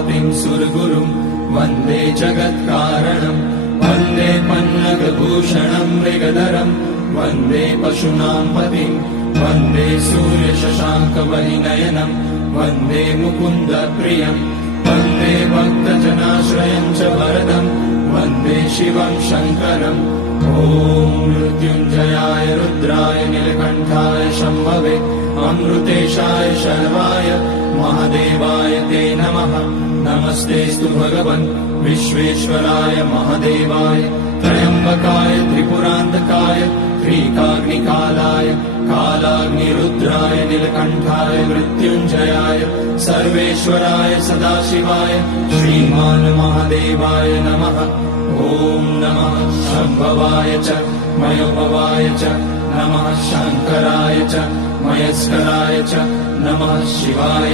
पतिं सुरगुरुं वन्दे जगत्कारणं वन्दे पन्नगभूषणं मृगधरं वन्दे पशूनां पतिं वन्दे सूर्यशशाङ्कवलिनयनं वन्दे मुकुन्दप्रियं वन्दे भक्तजनाश्रयं च वरदं वन्दे शिवं शङ्करम् ॐ मृत्युञ्जयाय रुद्राय नीलकण्ठाय शम्भवे अमृतेशाय शर्वाय महादेवाय ते नमः। नमस्तेऽस्तु भगवन् विश्वेश्वराय महादेवाय त्र्यम्बकाय त्रिपुरान्तकाय त्रिकाग्निकालाय कालाग्निरुद्राय नीलकण्ठाय मृत्युञ्जयाय सर्वेश्वराय सदाशिवाय श्रीमान् महादेवाय नमः। ॐ नमः शम्भवाय च मयोभवाय च नमः शङ्कराय च मयस्कराय च नमः शिवाय